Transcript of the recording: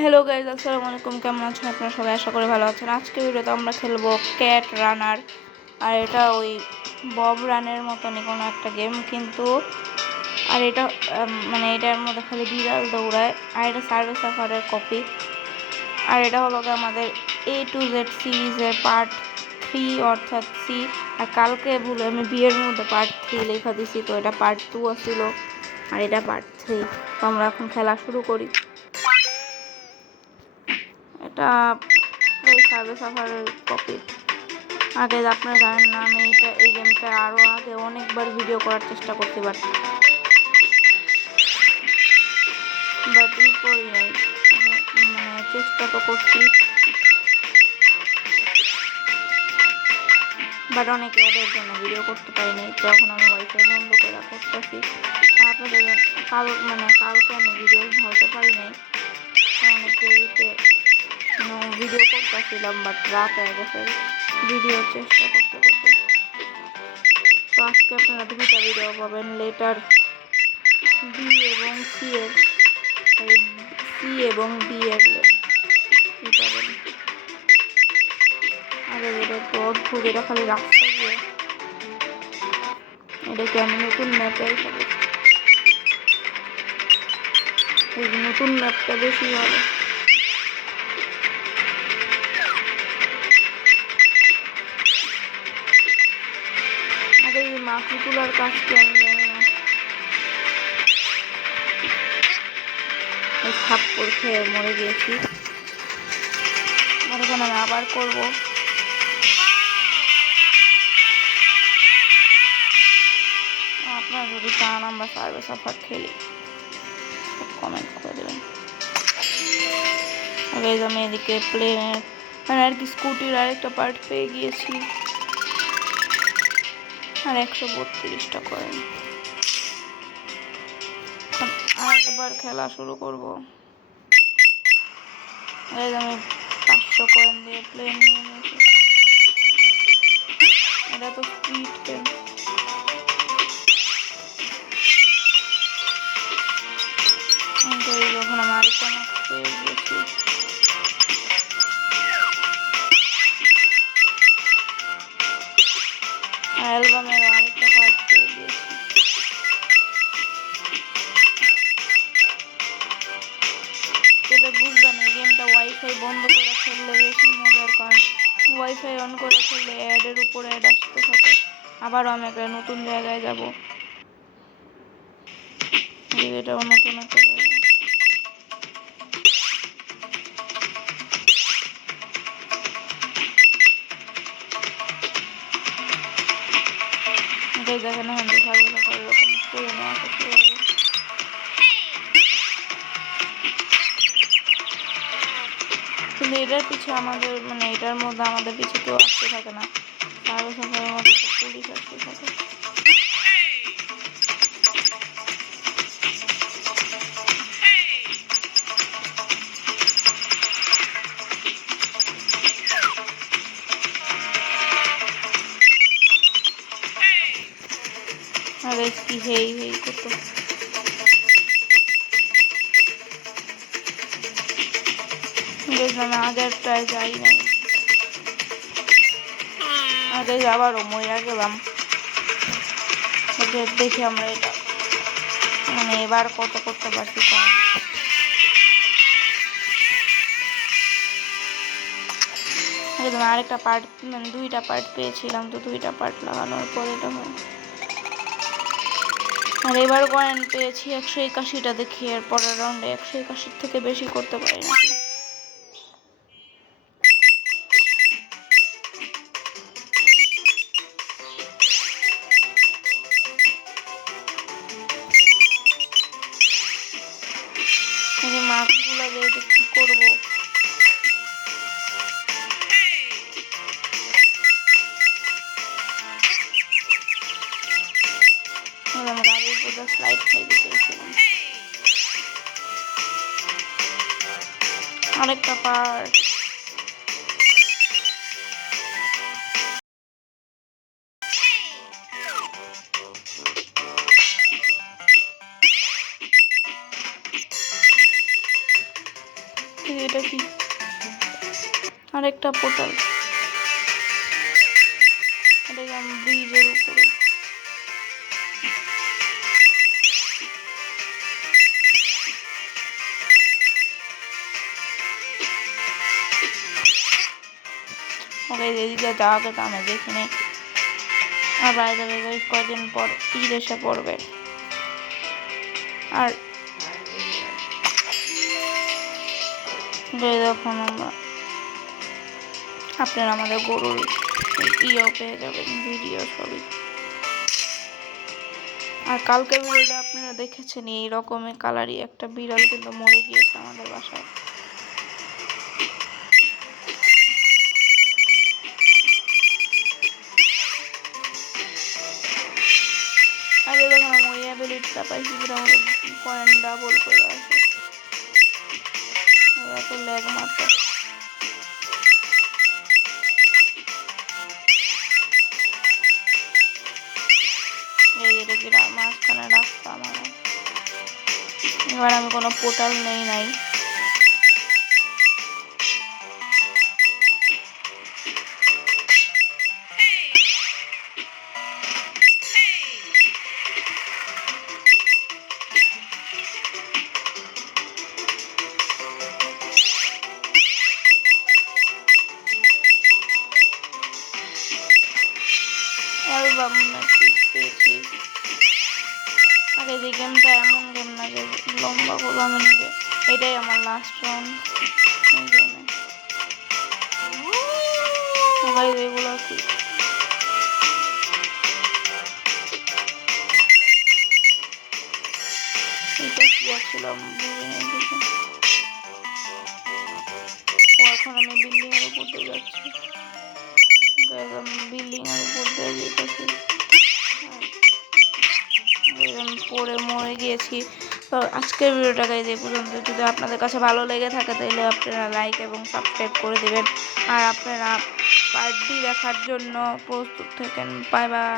Hello guys, আসসালামু আলাইকুম। কেমন আছেন আপনারা সবাই? আশা করে ভালো আছেন। আজকে ভিডিওতে আমরা খেলবো ক্যাট রানার। আর এটা ওই বব রানের মতনই কোনো একটা গেম, কিন্তু আর এটা মানে এটার মধ্যে খালি বিড়াল দৌড়ায়। আর এটা সার্ভে সাফারের কপি। আর এটা হলো আমাদের A to Z সিরিজের পার্ট 3 অর্থাৎ সি। আর কালকে ভুলে আমি বিয়ের মধ্যে পার্ট 3 লেখা দিছি, তো এটা পার্ট 2 আসছিল আর এটা পার্ট 3। তো আমরা এখন খেলা শুরু করি। এটা সার্ভে সাফারের কপি। আগে আপনারা জানেন না, আমি এই গেমটা আরও আগে অনেকবার ভিডিও করার চেষ্টা করতে বাট করি নাই, মানে চেষ্টা তো করছি বাট অনেক অ্যাডের জন্য ভিডিও করতে পারিনি। তো এখন আমি ওয়াইফাই বন্ধ করে করতেছি। আপনাদের কালকে আমি ভিডিও ঢালতে পারি নাই, অনেক দেরিতে ভিডিও করতেছিলাম বাট রাত হয়ে গেছে ভিডিও চেষ্টা করতে করতে। তো আজকে আপনারা দুইটা ভিডিও পাবেন, লেটার বি এবং সি এর ডি এর পাবেন। আগে এটা একটু অদ্ভুত, এটা খালি রাস্তা দিয়ে, এটাকে আমি নতুন ম্যাপে এই নতুন ম্যাপটা বেশি ভালো। আগে এই মাটি তোলার কাজটি আমি জানি না, থাপ্পড় খেয়ে মরে গিয়েছি। এখন আমি আবার করব। আপনারা যদি চান আমরা সার্ভে সাফার খেলি, কমেন্ট করে দেবেন। আগে আমি এদিকে প্লেনের আর কি স্কুটির আরেকটা পার্ট পেয়ে গিয়েছি আর 132টা কয়েন। আরেকবার খেলা শুরু করব। আমি 500 কয়েন দিয়ে প্লেন নিয়ে নিয়েছি। এটা তো স্পিড কেন, যখন আমি আরেকটা মাছ পেয়ে গিয়েছি। অ্যালবামের আরেকটা পার্ট পেয়ে গিয়েছি। তবে বুঝবেন এই গেমটা ওয়াইফাই বন্ধ করে খেললে বেশি মজার, কারণ ওয়াইফাই অন করে খেললে অ্যাডের উপর অ্যাড আসতে থাকে। আবারও আমি একটা নতুন জায়গায় যাব, এটাও নতুন একটা জায়গা। এটাই দেখেন এখন সার্ভে সাফার এরকম করে নেওয়া করতে পারবে। কিন্তু এটার পিছে আমাদের এটার মধ্যে আমাদের পিছে কেউ আসতে থাকে না, সার্ভে সাফারের মধ্যে পুলিশ আসতে থাকে। আর কি হেই হেই করতো, আমি আগেরটায় যাই নাই, আগে আবারও মইরা গেলাম। দেখি আমরা এটা এবার কত করতে পারছি। আরেকটা পার্ট দুইটা পার্ট পেয়েছিলাম, তো দুইটা পার্ট লাগানোর পর এটা হয়। আর এবার কয়েন পেয়েছি 181টা, দেখি এর পরের রাউন্ডে 181 থেকে বেশি করতে পারি নাকি। মাছগুলো দিয়ে কি করবো? গাড়ির উপর স্লাইড খাইতে চেয়েছিলাম। আরেকটা পার্ট এটা কি? আরেকটা পোর্টাল। এটা ব্রিজের উপরে। ওকে, এদিকে যাওয়া তো আমি দেখিনি। আর বাইরে কয়েকদিন পর ঈদ এসে পড়বে। আর দেখুন আপনারা আমাদের গরুর ইয়েও পেয়ে যাবেন, ভিডিও সবই। আর কালকে ভিডিওটা আপনারা দেখেছেন, এই রকমের কালারই একটা বিড়াল কিন্তু মরে গিয়েছে আমাদের বাসায়। আগে দেখুন আমি ওই অ্যাবিলিটিটা পাইছি, যেটা আমাদের কয়েন ডাবল করে আছে। এত ল্যাগ মাত্র। এটা কি মাঝখানে রাস্তা আমার। এবার আমি কোনো পোর্টাল নেই নাই। অ্যালবাম নাকি পেয়েছি। আর এই গেমটা এমন গেম না যে লম্বা করবো আমি নিজে। এটাই আমার লাস্ট রাউন্ড এই গেমে। সবাই এগুলো কি এটা কি আসছিলাম এখন আমি বিল্ডিং এর উপর দিয়ে যাচ্ছি। বিল্ডিং এর উপর দিয়ে যেতেছি, পড়ে মরে গিয়েছি। তো আজকের ভিডিওটা গাইজ এই পর্যন্ত। যদি আপনাদের কাছে ভালো লেগে থাকে তাহলে আপনারা লাইক এবং সাবস্ক্রাইব করে দেবেন। আর আপনারা পার্ট ডি দেখার জন্য প্রস্তুত থাকেন। Bye bye.